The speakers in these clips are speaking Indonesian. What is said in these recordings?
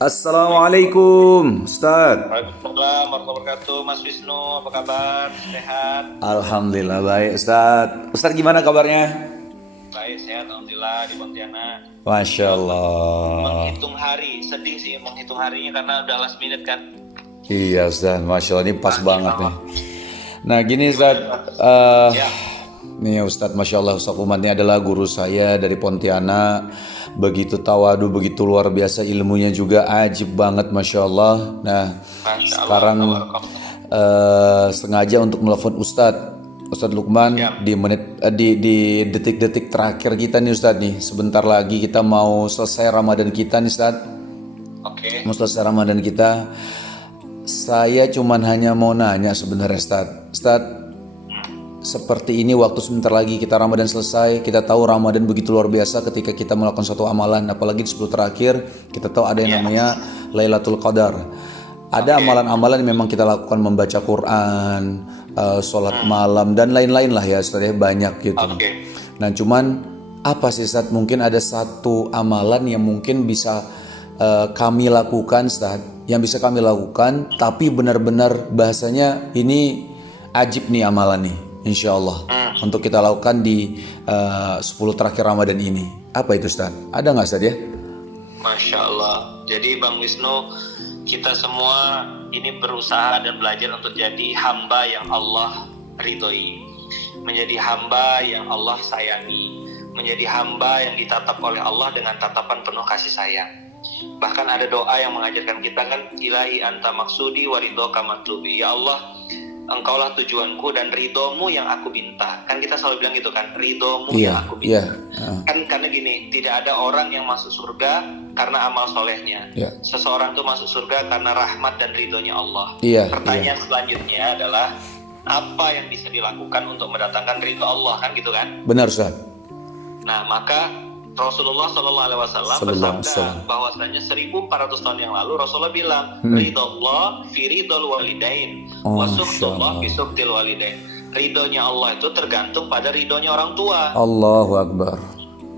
Assalamualaikum, Ustaz. Waalaikumsalam warahmatullahi wabarakatuh. Mas Wisnu, apa kabar? Sehat? Alhamdulillah baik, Ustaz. Ustaz gimana kabarnya? Baik, sehat. Alhamdulillah di Pontianak. Masya Allah. Menghitung hari, sedih sih menghitung harinya karena udah last minute kan. Iya, Ustaz. Masya Allah, ini pas banget nih. Nah, gini, Ustaz. Ya. Nih, Ustaz, Masya Allah, Ustaz Umar ini adalah guru saya dari Pontianak. Begitu tawadu, begitu luar biasa ilmunya juga ajib banget, Masya Allah. Nah, Masya sekarang sengaja untuk menelepon Ustadz Lukman di di detik-detik terakhir kita nih Ustadz nih. Sebentar lagi kita mau selesai Ramadan kita nih Ustadz. Oke. Mau selesai Ramadan kita. Saya cuman hanya mau nanya sebenarnya Ustadz, seperti ini waktu sebentar lagi kita Ramadan selesai. Kita tahu Ramadan begitu luar biasa ketika kita melakukan suatu amalan. Apalagi di 10 terakhir kita tahu ada yang namanya Lailatul Qadar. Ada amalan-amalan yang memang kita lakukan, membaca Quran, sholat malam dan lain-lain lah ya Ustaz ya, banyak gitu. Nah cuman apa sih Ustaz, mungkin ada satu amalan yang mungkin bisa kami lakukan Ustaz, yang bisa kami lakukan tapi benar-benar bahasanya ini ajib nih amalan nih insya Allah untuk kita lakukan di 10 terakhir Ramadan ini. Apa itu Ustaz? Ada nggak Ustaz ya? Masya Allah. Jadi Bang Wisnu, kita semua ini berusaha dan belajar untuk jadi hamba yang Allah ridhoi, menjadi hamba yang Allah sayangi, menjadi hamba yang ditatap oleh Allah dengan tatapan penuh kasih sayang. Bahkan ada doa yang mengajarkan kita kan, ilahi anta maksudi waridhoka matlubi. Ya Allah, engkaulah tujuanku dan ridhomu yang aku minta. Kan kita selalu bilang gitu kan, ridhomu yang aku minta. Kan karena gini, tidak ada orang yang masuk surga karena amal solehnya. Seseorang tuh masuk surga karena rahmat dan ridhonya Allah. Pertanyaan selanjutnya adalah, apa yang bisa dilakukan untuk mendatangkan ridho Allah, kan gitu kan? Benar Ustaz. Nah maka Rasulullah SAW bersabda bahwasanya 1400 tahun yang lalu Rasulullah bilang, ridhollah fi ridhol walidain wa sukhtullah fi sukhtil walidain. Ridhonya Allah itu tergantung pada ridhonya orang tua. Allahu Akbar.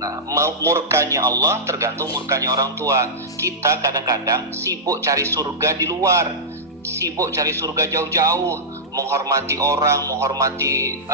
Nah, murkanya Allah tergantung murkanya orang tua. Kita kadang-kadang sibuk cari surga di luar, sibuk cari surga jauh-jauh, menghormati orang, menghormati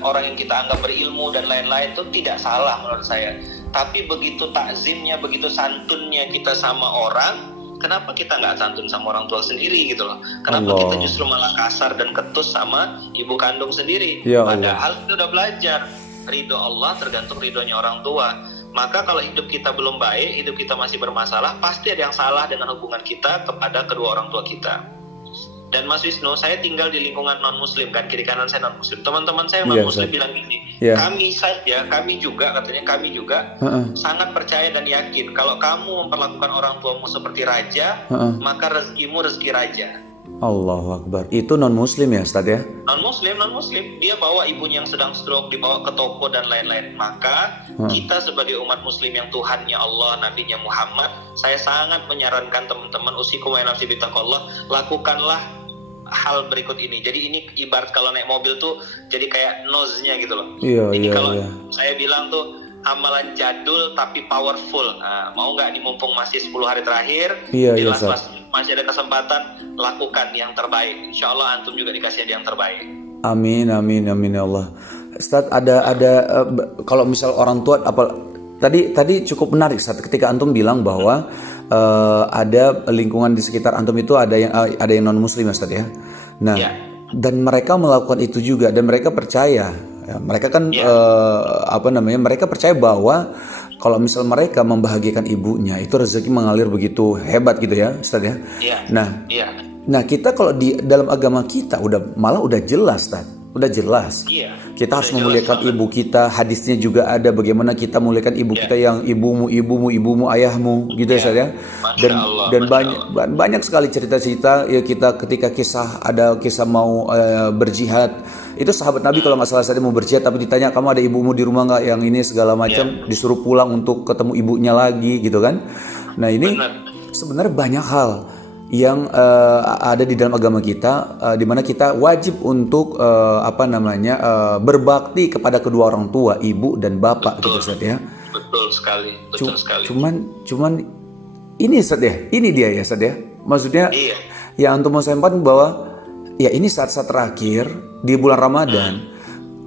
orang yang kita anggap berilmu dan lain-lain, itu tidak salah menurut saya. Tapi begitu takzimnya, begitu santunnya kita sama orang, kenapa kita nggak santun sama orang tua sendiri gitu loh? Kenapa kita justru malah kasar dan ketus sama ibu kandung sendiri? Padahal kita udah belajar, ridho Allah tergantung ridhonya orang tua. Maka kalau hidup kita belum baik, hidup kita masih bermasalah, pasti ada yang salah dengan hubungan kita kepada kedua orang tua kita. Dan Mas Wisnu, saya tinggal di lingkungan non-muslim kan, kiri kanan saya non-muslim. Teman-teman saya yang non-muslim bilang gini, kami juga sangat percaya dan yakin kalau kamu memperlakukan orang tuamu seperti raja, maka rezekimu rezeki raja. Allahu Akbar. Itu non-muslim ya Ustaz ya? Non-muslim. Dia bawa ibunya yang sedang stroke, dibawa ke toko dan lain-lain. Maka kita sebagai umat muslim yang Tuhannya Allah, Nabinya Muhammad, saya sangat menyarankan teman-teman, usikum wa nafsi bittaqwallah, lakukanlah hal berikut ini. Jadi ini ibarat kalau naik mobil tuh jadi kayak nose-nya gitu loh. Saya bilang tuh amalan jadul tapi powerful. Nah, mau nggak nih mumpung masih 10 hari terakhir, masih ada kesempatan, lakukan yang terbaik. Insya Allah antum juga dikasih yang terbaik. Amin ya Allah. Ustaz, ada kalau misal orang tua tadi cukup menarik Ustaz ketika antum bilang bahwa ada lingkungan di sekitar antum itu ada yang non muslim Ustaz ya. Nah, dan mereka melakukan itu juga dan mereka percaya. Ya, mereka kan mereka percaya bahwa kalau misal mereka membahagiakan ibunya itu rezeki mengalir begitu hebat gitu ya Ustaz ya. Nah kita kalau di dalam agama kita udah jelas Ustaz. Udah jelas. Kita harus memuliakan ibu kita. Hadisnya juga ada bagaimana kita memuliakan ibu kita yang ibumu, ayahmu gitu ya Ustaz ya. Dan banyak sekali cerita-cerita ya kita ketika ada kisah mau berjihad. Itu sahabat Nabi kalau nggak salah saya mau berjihad tapi ditanya kamu ada ibumu di rumah nggak yang ini segala macam, disuruh pulang untuk ketemu ibunya lagi gitu kan. Nah ini sebenarnya banyak hal yang ada di dalam agama kita di mana kita wajib untuk berbakti kepada kedua orang tua, ibu dan bapak gitu Ustaz ya. Betul sekali. Cuman ini Ustaz ya, ini dia ya Ustaz ya. Maksudnya Iya. yang antum mau sampaikan bahwa ya ini saat-saat terakhir di bulan Ramadan.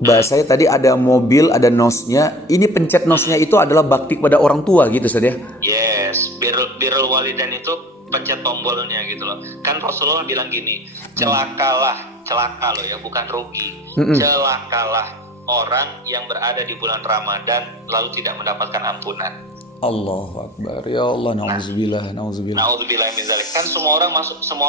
Bahasanya tadi ada mobil, ada nosnya. Ini pencet nosnya itu adalah bakti kepada orang tua gitu Ustaz ya. Yes, birrul walidain itu pencet tombolnya gitu loh. Kan Rasulullah bilang gini, celaka loh ya, bukan rugi. Celakalah orang yang berada di bulan Ramadan lalu tidak mendapatkan ampunan. Allahu Akbar. Ya Allah, nauzubillah. Nauzubillah min dzalik. Kan semua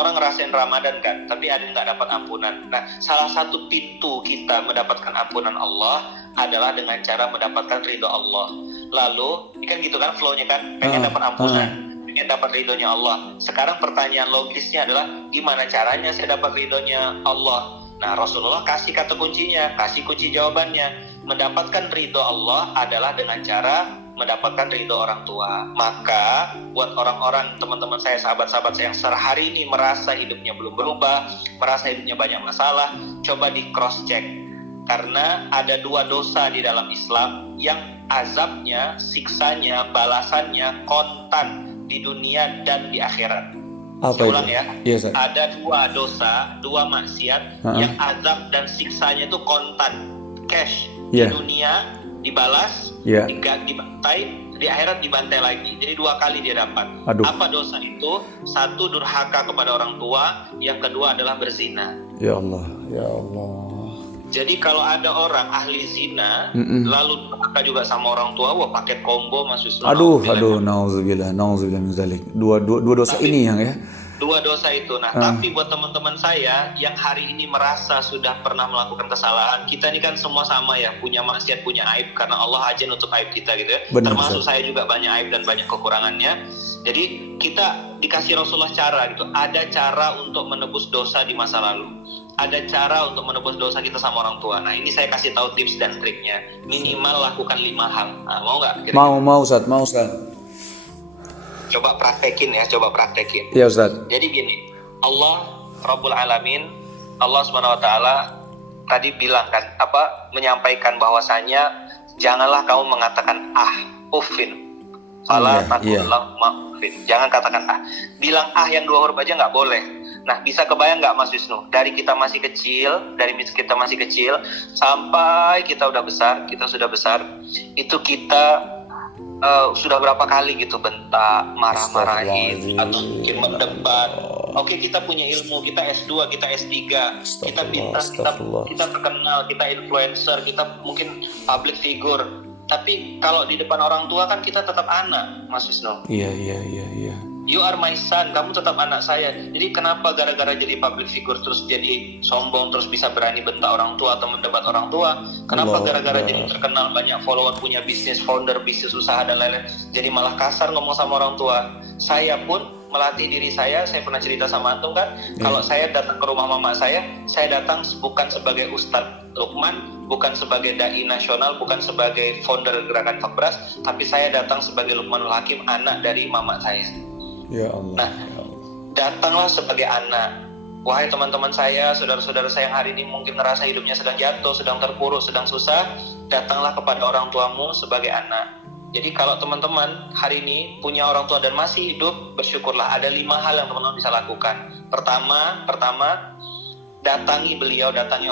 orang ngerasain Ramadan kan, tapi ada yang nggak dapat ampunan. Nah, salah satu pintu kita mendapatkan ampunan Allah adalah dengan cara mendapatkan ridho Allah. Lalu, ini kan gitu kan flow-nya kan, pengen dapat ampunan, pengen dapat ridhonya Allah. Sekarang pertanyaan logisnya adalah gimana caranya saya dapat ridhonya Allah? Nah, Rasulullah kasih kata kuncinya, kasih kunci jawabannya. Mendapatkan ridho Allah adalah dengan cara mendapatkan ridho orang tua. Maka buat orang-orang, teman-teman saya, sahabat-sahabat saya yang sehari ini merasa hidupnya belum berubah, merasa hidupnya banyak masalah, coba di cross check. Karena ada 2 dosa di dalam Islam yang azabnya, siksanya, balasannya kontan di dunia dan di akhirat. Apa Saya ulang itu? ya. Iya, Ustaz. Ada 2 dosa, 2 maksiat yang azab dan siksanya itu kontan, cash. Iya. Di dunia dibalas, Iya. dibantai, di akhirat dibantai lagi. Jadi 2 kali dia dapat. Aduh. Apa dosa itu? 1, durhaka kepada orang tua. Yang kedua adalah berzina. Ya Allah, ya Allah. Jadi kalau ada orang ahli zina, lalu durhaka juga sama orang tua, wah paket combo Mas Wisnu. Aduh, nauzubillah min dzalik. Dua dosa ini yang ya. 2 dosa itu. Nah, tapi buat teman-teman saya yang hari ini merasa sudah pernah melakukan kesalahan, kita ini kan semua sama ya, punya maksiat, punya aib, karena Allah aja nutup aib kita gitu ya. Benar, termasuk Ustaz. saya juga banyak aib dan banyak kekurangannya. Jadi kita dikasih Rasulullah cara gitu. Ada cara untuk menebus dosa di masa lalu. Ada cara untuk menebus dosa kita sama orang tua. Nah, ini saya kasih tahu tips dan triknya. Minimal lakukan 5 hal. Nah, mau nggak? Kira-kira? Mau Ustaz. Coba praktekin ya, praktekin. Iya Ustaz. Jadi gini, Allah Rabbul Alamin, Allah SWT tadi bilang kan, menyampaikan bahwasanya janganlah kamu mengatakan uffin. Fala taqul lahuma uffin. Jangan katakan Bilang yang 2 huruf aja nggak boleh. Nah, bisa kebayang nggak Mas Wisnu? Dari kita masih kecil sampai kita sudah besar, itu kita sudah berapa kali gitu bentak, marah-marahin, atau mungkin berdebat. Oke, kita punya ilmu, kita S2, kita S3, kita pintar, kita terkenal, kita influencer, kita mungkin public figure. Tapi kalau di depan orang tua kan kita tetap anak, Mas Wisnu. Iya. You are my son, kamu tetap anak saya. Jadi kenapa gara-gara jadi public figure terus jadi sombong, terus bisa berani bentak orang tua atau mendebat orang tua? Kenapa gara-gara jadi terkenal, banyak follower, punya bisnis, founder bisnis usaha dan lain-lain, jadi malah kasar ngomong sama orang tua? Saya pun melatih diri saya pernah cerita sama antum kan, kalau saya datang ke rumah mama saya datang bukan sebagai Ustadz Lukman, bukan sebagai dai nasional, bukan sebagai founder gerakan Fakbras, tapi saya datang sebagai Lukmanul Hakim, anak dari mama saya. Ya Allah. Nah, datanglah sebagai anak. Wahai teman-teman saya, saudara-saudara saya yang hari ini mungkin ngerasa hidupnya sedang jatuh, sedang terpuruk, sedang susah, datanglah kepada orang tuamu sebagai anak. Jadi kalau teman-teman hari ini punya orang tua dan masih hidup, bersyukurlah. Ada 5 hal yang teman-teman bisa lakukan. Pertama, datangi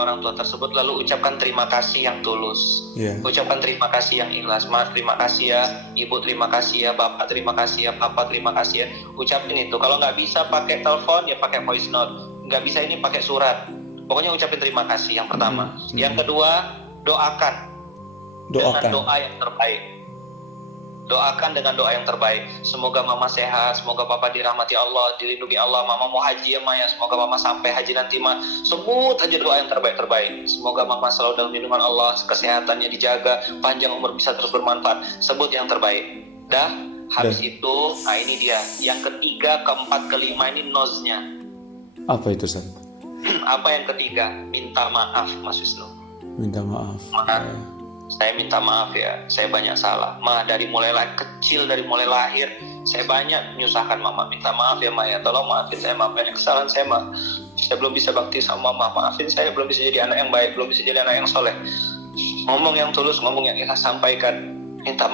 orang tua tersebut, lalu ucapkan terima kasih yang tulus. Ucapkan terima kasih yang ikhlas. Mas, terima kasih ya Ibu, terima kasih ya Bapak, terima kasih ya Papa, terima kasih ya. Ucapin itu. Kalau nggak bisa pakai telepon, ya pakai voice note. Nggak bisa ini pakai surat. Pokoknya ucapin terima kasih yang pertama. Yang kedua, doakan dengan doa yang terbaik. Doakan dengan doa yang terbaik. Semoga mama sehat, semoga papa dirahmati Allah, dilindungi Allah. Mama mau haji ya Maya, semoga mama sampai haji nanti mah. Sebut aja doa yang terbaik. Semoga mama selalu dalam lindungan Allah, kesehatannya dijaga, panjang umur, bisa terus bermanfaat. Sebut yang terbaik. Habis itu, nah ini dia. Yang ketiga, keempat, kelima ini noznya. Apa itu Ustaz? Apa yang ketiga? Minta maaf Mas Wisnu. Minta maaf. Saya minta maaf ya, saya banyak salah. Dari mulai kecil, dari mulai lahir, saya banyak menyusahkan mama. Minta maaf ya Maya, tolong maafin saya, banyak kesalahan saya Saya belum bisa bakti sama mama, maafin saya, belum bisa jadi anak yang baik, belum bisa jadi anak yang soleh. Ngomong yang tulus, ngomong yang ikhlas, sampaikan. Minta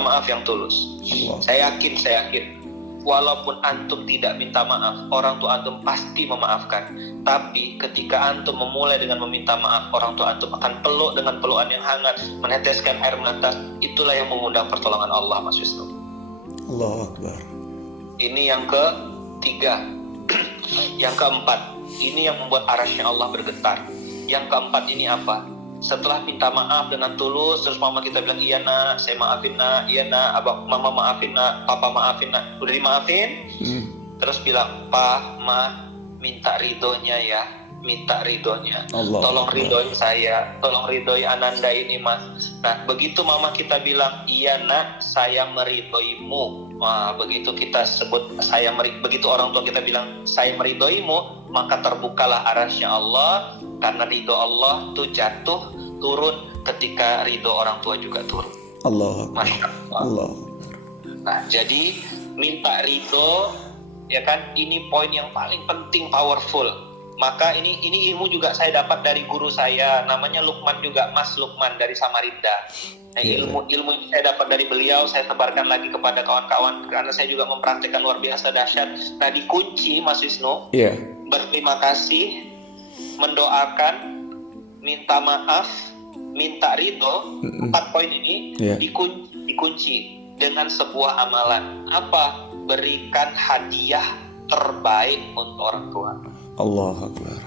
maaf yang tulus. Allah. Saya yakin. walaupun antum tidak minta maaf, orang tua antum pasti memaafkan. Tapi ketika antum memulai dengan meminta maaf, orang tua antum akan peluk dengan pelukan yang hangat, meneteskan air mata. Itulah yang mengundang pertolongan Allah, Mas Wisnu. Allahu Akbar. Ini yang ketiga. Yang keempat, ini yang membuat arasy Allah bergetar. Yang keempat ini apa? Setelah minta maaf dengan tulus, terus mama kita bilang, iya nak, saya maafin nak, iya nak, abang, mama maafin nak, papa maafin nak. Udah dimaafin? Terus bilang, pak, ma, minta ridhonya ya, minta ridhonya. Tolong ridhoin saya, tolong ridhoi Ananda ini mas. Nah, begitu mama kita bilang, iya nak, saya meridhoimu. Wah, begitu kita sebut begitu orang tua kita bilang saya meridhoimu, maka terbukalah arasy Allah, karena ridho Allah itu jatuh turun ketika ridho orang tua juga turun. Allah. Masya Allah. Nah, jadi minta ridho, ya kan, ini poin yang paling penting, powerful. Maka ini ilmu juga saya dapat dari guru saya, namanya Lukman juga, Mas Lukman dari Samarinda. Nah, ilmu ini saya dapat dari beliau, saya sebarkan lagi kepada kawan-kawan karena saya juga mempraktikkan luar biasa dahsyat. Nah, dikunci Mas Wisnu, berterima kasih, mendoakan, minta maaf, minta ridho. 4 poin ini dikunci dengan sebuah amalan. Apa? Berikan hadiah terbaik untuk orang tua. Allahu Akbar.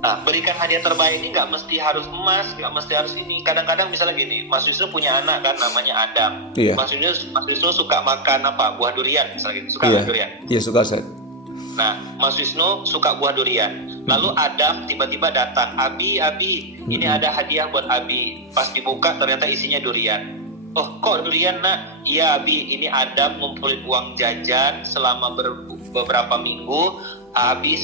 Nah, berikan hadiah terbaik ini nggak mesti harus emas, nggak mesti harus ini. Kadang-kadang misalnya gini, Mas Wisnu punya anak kan, namanya Adam. Mas Wisnu suka makan apa? Buah durian misalnya gitu. Suka durian? Iya, suka Ustaz. Nah, Mas Wisnu suka buah durian. Lalu Adam tiba-tiba datang, Abi, ini ada hadiah buat Abi. Pas dibuka ternyata isinya durian. Oh, kok durian nak? Iya Abi, ini Adam ngumpulin uang jajan selama beberapa minggu. Abi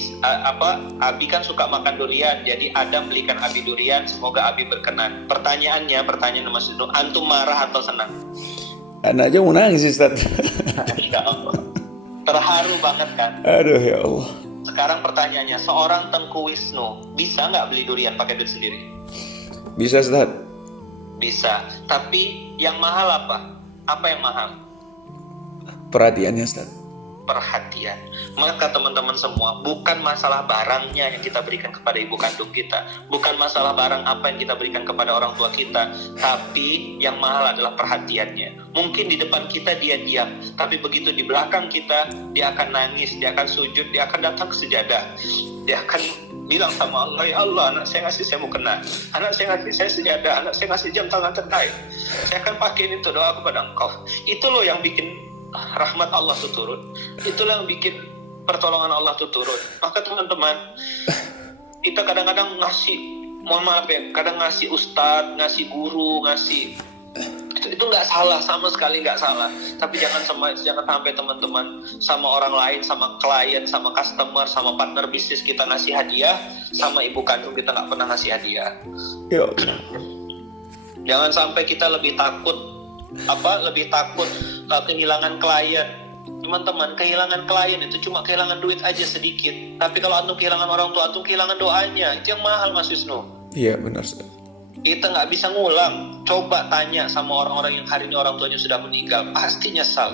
kan suka makan durian, jadi Adam belikan Abi durian, semoga Abi berkenan. Pertanyaan Mas Wisnu, antum marah atau senang? Anak aja mau nangis Ustaz. Terharu banget kan? Aduh ya Allah. Sekarang pertanyaannya, seorang Tengku Wisnu bisa nggak beli durian pakai duit sendiri? Bisa Ustaz. Bisa. Tapi yang mahal apa? Apa yang mahal? Perhatiannya Ustaz. Perhatian. Maka teman-teman semua, bukan masalah barangnya yang kita berikan kepada ibu kandung kita, bukan masalah barang apa yang kita berikan kepada orang tua kita, tapi yang mahal adalah perhatiannya. Mungkin di depan kita dia diam, tapi begitu di belakang kita, dia akan nangis, dia akan sujud, dia akan datang ke sejadah, dia akan bilang sama Allah, ya Allah, anak saya ngasih saya mau kena, anak saya ngasih saya sejadah, anak saya ngasih jam tangan terkait, saya akan pakai itu doa kepada engkau. Itu loh yang bikin rahmat Allah itu turun. Itulah yang bikin pertolongan Allah itu turun. Maka teman-teman, kita kadang-kadang ngasih, mohon maaf ya, kadang ngasih ustadz, ngasih guru, ngasih itu nggak salah, sama sekali nggak salah. Tapi jangan sampai teman-teman sama orang lain, sama klien, sama customer, sama partner bisnis kita ngasih hadiah, sama ibu kandung kita nggak pernah ngasih hadiah. Jangan sampai kita lebih takut kehilangan klien. Teman-teman, kehilangan klien itu cuma kehilangan duit aja sedikit. Tapi kalau antum kehilangan orang tua, antum kehilangan doanya. Itu yang mahal Mas Wisnu. Iya benar. Kita nggak bisa ngulang. Coba tanya sama orang-orang yang hari ini orang tuanya sudah meninggal, pasti nyesal.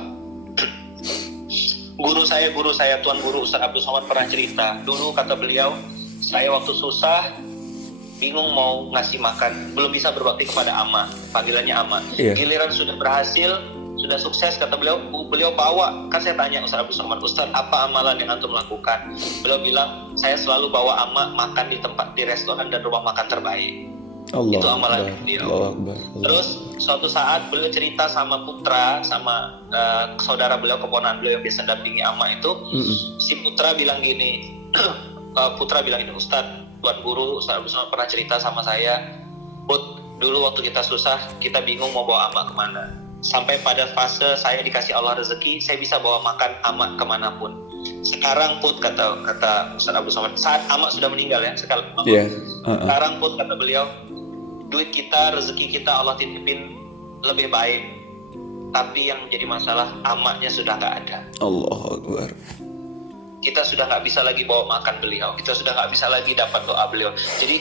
Guru saya Tuan Guru Ustaz Abdul Somad pernah cerita. Dulu kata beliau, saya waktu susah, bingung mau ngasih makan, belum bisa berbakti kepada ama, panggilannya ama. Giliran sudah berhasil, sudah sukses, kata beliau bawa, kan saya tanya Ustaz Abdul Somad, Ustaz apa amalan yang antum lakukan? Beliau bilang, saya selalu bawa ama makan di restoran dan rumah makan terbaik. Allah, itu amalan beliau. Terus suatu saat beliau cerita sama putra, sama saudara beliau, keponakan beliau yang biasa dampingi ama itu. Si putra bilang gini, Ustaz, Tuan Guru Ustaz Abdul Somad pernah cerita sama saya, Put, dulu waktu kita susah, kita bingung mau bawa ama kemana. Sampai pada fase saya dikasih Allah rezeki, saya bisa bawa makan ama kemanapun. Sekarang Put, kata Ustaz Abdul Somad, saat ama sudah meninggal ya, sekarang Put, kata beliau, duit kita, rezeki kita Allah titipin lebih baik, tapi yang menjadi masalah amaknya sudah nggak ada. Allahu Akbar. Kita sudah nggak bisa lagi bawa makan beliau, kita sudah nggak bisa lagi dapat doa beliau. Jadi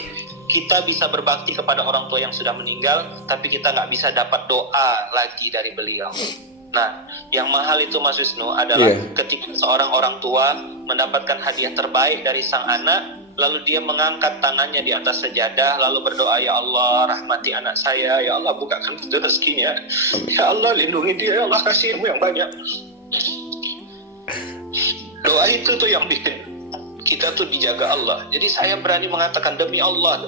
kita bisa berbakti kepada orang tua yang sudah meninggal, tapi kita nggak bisa dapat doa lagi dari beliau. Nah, yang mahal itu Mas Wisnu adalah Iya. ketika seorang orang tua mendapatkan hadiah terbaik dari sang anak, lalu dia mengangkat tangannya di atas sejadah, lalu berdoa, ya Allah rahmati anak saya, ya Allah bukakan pintu rezekinya, ya Allah lindungi dia, ya Allah kasih ilmu yang banyak. Doa itu tuh yang bikin kita tuh dijaga Allah. Jadi saya berani mengatakan demi Allah,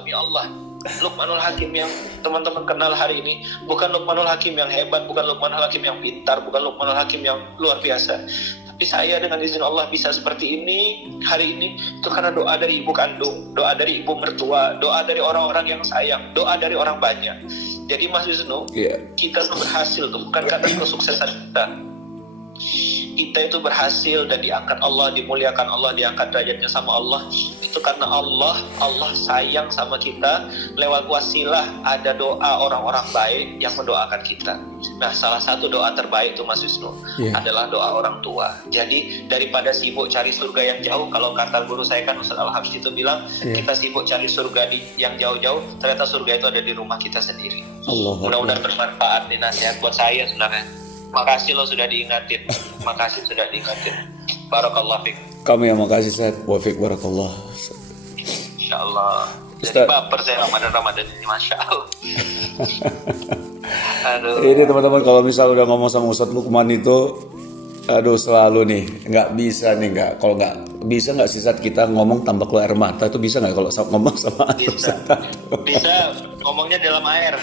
Luqmanul Hakim yang teman-teman kenal hari ini bukan Luqmanul Hakim yang hebat, bukan Luqmanul Hakim yang pintar, bukan Luqmanul Hakim yang luar biasa. Tapi saya dengan izin Allah bisa seperti ini hari ini itu karena doa dari ibu kandung, doa dari ibu mertua, doa dari orang-orang yang sayang, doa dari orang banyak. Jadi Mas Wisnu, kita tuh berhasil tuh bukan karena kesuksesan kita. Kita itu berhasil dan diangkat Allah, dimuliakan Allah, diangkat derajatnya sama Allah. Itu karena Allah sayang sama kita. Lewat wasilah ada doa orang-orang baik yang mendoakan kita. Nah, salah satu doa terbaik itu Mas Wisnu adalah doa orang tua. Jadi daripada sibuk cari surga yang jauh, kalau kata guru saya kan Ustaz Al-Habsyi itu bilang, kita sibuk cari surga yang jauh-jauh, ternyata surga itu ada di rumah kita sendiri. Mudah-mudahan bermanfaat nih nasihat buat saya sebenarnya. Makasih lo sudah diingatin. Barakallah fiik. Kami yang makasih Ustaz. Wafik barakallah. Insyaallah. Jadi Ustaz. baper saya Ramadan ini, Masya Allah. Aduh. Ini teman-teman kalau misal udah ngomong sama Ustaz Luqman itu, aduh selalu nih nggak bisa nih, nggak, kalau nggak bisa nggak sih saat kita ngomong tambah keluar air mata itu bisa nggak kalau ngomong sama Bisa ngomongnya dalam air.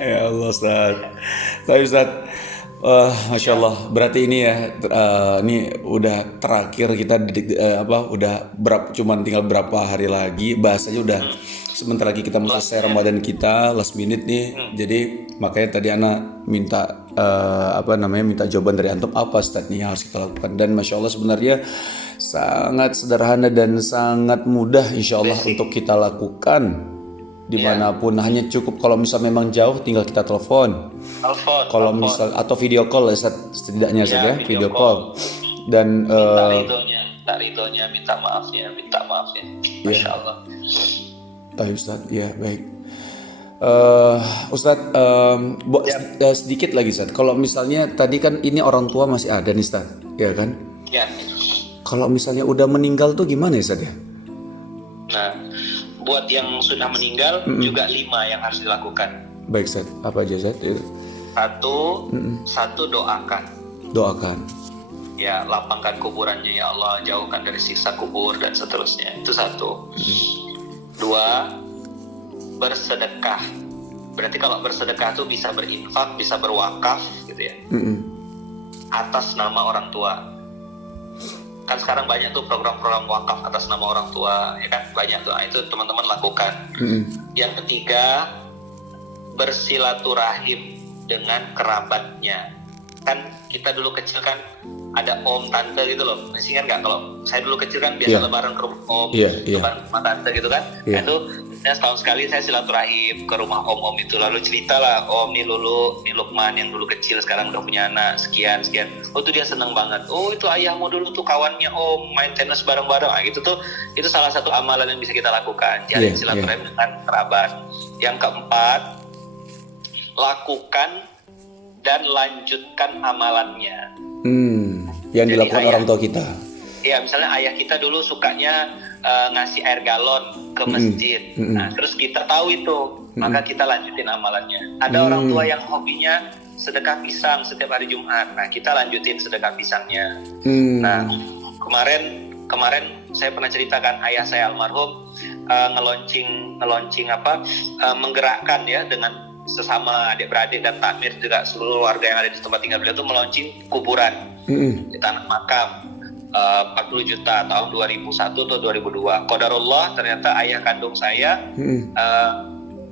Ya Allah Ustaz. Tapi Ustaz, Masya Allah, berarti ini ya, ini udah terakhir kita udah cuman tinggal berapa hari lagi, bahasanya udah sebentar lagi kita mau selesai Ramadan kita, last minute nih. Jadi makanya tadi Ana minta minta jawaban dari antum apa Ustaz nih yang harus kita lakukan. Dan Masya Allah sebenarnya sangat sederhana dan sangat mudah Insya Allah untuk kita lakukan dimanapun. Hanya cukup kalau misal memang jauh tinggal kita telepon. Kalau misal atau video call ya setidaknya saja video call. Dan minta ridhonya, minta maafnya. Masya Allah. Baik Ustaz, ya baik. Ustaz, sedikit lagi Ustaz. Kalau misalnya tadi kan ini orang tua masih ada nih Ustaz, ya kan? Ya. Kalau misalnya udah meninggal tuh gimana ya Ustaz ya? Nah, buat yang sudah meninggal juga 5 yang harus dilakukan. Baik Ustaz, apa aja Ustaz? Satu doakan. Ya, lapangkan kuburannya ya Allah, jauhkan dari siksa kubur dan seterusnya. Itu 1. 2, bersedekah. Berarti kalau bersedekah itu bisa berinfak, bisa berwakaf gitu ya. Atas nama orang tua. Kan sekarang banyak tuh program-program wakaf atas nama orang tua, ya kan, banyak tuh. Nah, itu teman-teman lakukan. Yang 3, bersilaturahim dengan kerabatnya. Kan kita dulu kecil kan ada om tante gitu loh. Masih ingat nggak kalau saya dulu kecil kan biasa lebaran ke rumah om, lebaran ke rumah tante gitu kan. Nah, itu setahun sekali saya silaturahim ke rumah om itu, lalu cerita lah, om nih Lulu, nih Luqman yang dulu kecil sekarang udah punya anak sekian. Oh tuh dia seneng banget. Oh itu ayahmu dulu tuh kawannya om, main tenis bareng-bareng. Nah, gitu tuh, itu salah satu amalan yang bisa kita lakukan. Jalin silaturahim dengan kerabat. Yang 4, lakukan dan lanjutkan amalannya. Yang dilakukan orang tua kita. Iya, misalnya ayah kita dulu sukanya ngasih air galon ke masjid. Nah, terus kita tahu itu, maka kita lanjutin amalannya. Ada orang tua yang hobinya sedekah pisang setiap hari Jumat. Nah, kita lanjutin sedekah pisangnya. Nah, kemarin saya pernah ceritakan ayah saya almarhum menggerakkan ya dengan sesama adik-beradik dan takmir juga seluruh warga yang ada di tempat tinggal beliau itu melaunching kuburan di tanah makam 40 juta tahun 2001 atau 2002. Qadarullah ternyata ayah kandung saya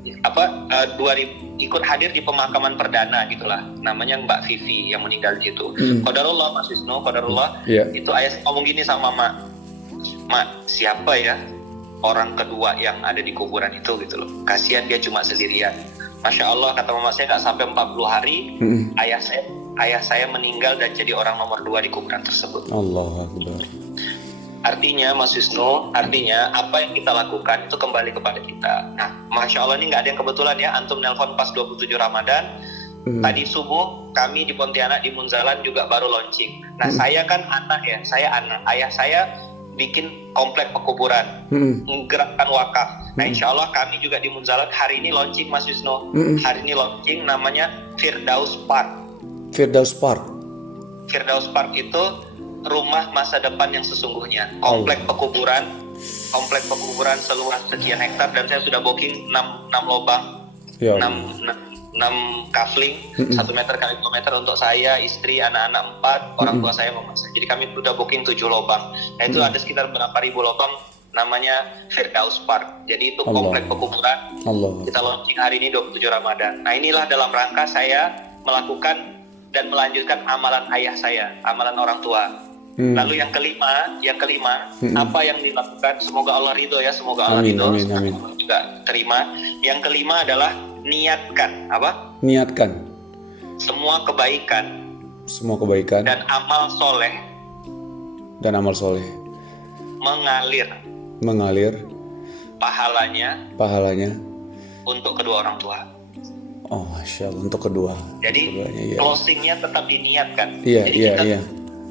2000 ikut hadir di pemakaman perdana gitulah, namanya Mbak Vivi yang meninggal di situ. Qadarullah Mas Wisnu, qadarullah itu ayah ngomong gini sama Mak, siapa ya orang kedua yang ada di kuburan itu gitu loh, kasihan dia cuma sendirian. Masya Allah, kata mama saya, nggak sampai 40 hari ayah saya meninggal dan jadi orang nomor 2 di kuburan tersebut. Allahu Akbar. Artinya Mas Wisnu, apa yang kita lakukan itu kembali kepada kita. Nah, Masya Allah ini nggak ada yang kebetulan ya, antum nelpon pas 27 Ramadan, Tadi subuh kami di Pontianak di Munzalan juga baru launching. Nah saya kan anak ya, saya anak. Ayah saya bikin komplek pekuburan, menggerakkan wakaf. Nah insya Allah kami juga di Munzalan hari ini launching Mas Wisnu. Hari ini launching namanya Firdaus Park. Firdaus Park. Firdaus Park itu rumah masa depan yang sesungguhnya. Komplek pekuburan seluas sekian hektar dan saya sudah booking 6 lubang. Ya. 6 kafling 1 meter kali 2 meter untuk saya, istri, anak-anak 4, orang tua saya memasak. Jadi kami sudah booking 7 lubang. Nah itu ada sekitar berapa ribu lubang namanya Firdaus Park. Jadi itu komplek pekuburan. Kita launching hari ini 27 Ramadan. Nah inilah dalam rangka saya melakukan dan melanjutkan amalan ayah saya, amalan orang tua. Lalu yang kelima, apa yang dilakukan? Semoga Allah ridho ya, semoga Allah ridho. Amin. Juga terima. Yang kelima adalah niatkan apa? Niatkan semua kebaikan dan amal soleh mengalir pahalanya untuk kedua orang tua. Oh, Masya Allah, untuk kedua. Jadi closingnya tetap diniatkan. Iya.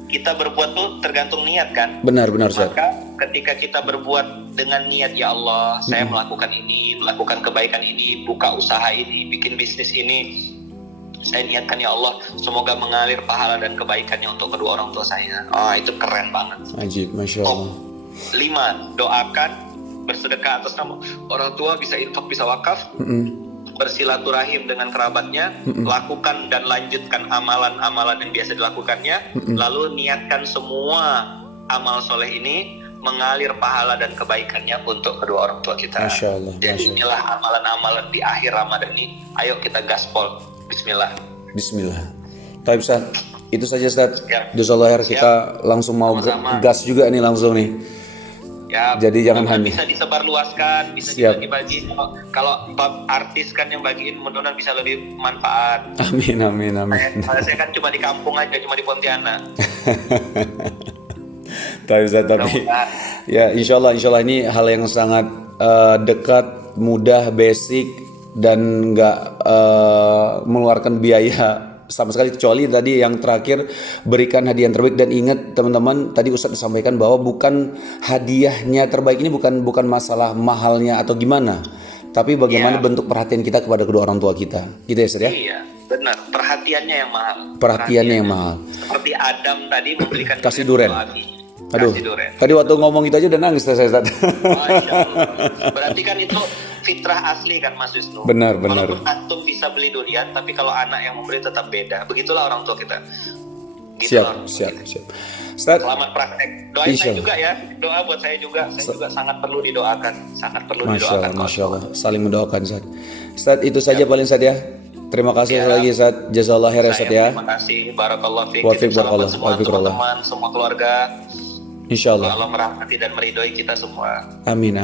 Kita berbuat tuh tergantung niat kan. Benar Ustaz. Maka ketika kita berbuat dengan niat, ya Allah, saya melakukan ini, melakukan kebaikan ini, buka usaha ini, bikin bisnis ini, saya niatkan ya Allah, semoga mengalir pahala dan kebaikannya untuk kedua orang tua saya. Itu keren banget. Ajib, Masya Allah. 5. Doakan, bersedekah atas nama orang tua, bisa infak, bisa wakaf. Bersilaturahim dengan kerabatnya, lakukan dan lanjutkan amalan-amalan yang biasa dilakukannya, lalu niatkan semua amal soleh ini mengalir pahala dan kebaikannya untuk kedua orang tua kita. Masya Allah. Jadi inilah amalan-amalan di akhir Ramadan ini. Ayo kita gaspol. Bismillah. Baik Ustaz, itu saja Ustaz. Jazakallah khair. Kita langsung mau gas juga nih langsung nih. Ya, jadi jangan hanya bisa disebarluaskan, bisa dibagi-bagi. Kalau artis kan yang bagiin, mudah-mudahan bisa lebih manfaat. Amin. Saya kan cuma di kampung aja, cuma di Pontianak. Tapi ya insya Allah ini hal yang sangat dekat, mudah, basic dan nggak mengeluarkan biaya sama sekali, kecuali tadi yang terakhir berikan hadiah yang terbaik. Dan ingat teman-teman, tadi Ustadz disampaikan bahwa bukan hadiahnya terbaik ini bukan masalah mahalnya atau gimana, tapi bagaimana bentuk perhatian kita kepada kedua orang tua kita, gitu ya Ustadz ya? Iya, benar, perhatiannya yang mahal. Seperti Adam tadi memberikan kasih duren. Aduh, tadi waktu ngomong itu aja udah nangis saya Ustadz. Berarti kan itu fitrah asli kan Mas Wisnu. Benar. Walaupun antum bisa beli durian, tapi kalau anak yang memberi tetap beda. Begitulah orang tua kita. Siap. Ustaz, selamat praktek. Doain saya juga ya. Doa buat saya juga. Saya juga sangat perlu didoakan. Masya Allah. Saling mendoakan Ustaz. Ustaz, itu saja paling Ustaz ya. Terima kasih lagi Ustaz. Jazakallah khair Ustaz ya. Terima kasih. Barakallah fiik. Barakallah. Semua teman-teman, semua keluarga. Insyaallah. Allah merahmati dan meridhoi kita semua. Amin.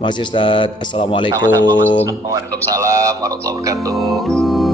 Makasih Ustaz. Assalamualaikum. Waalaikumsalam warahmatullahi wabarakatuh.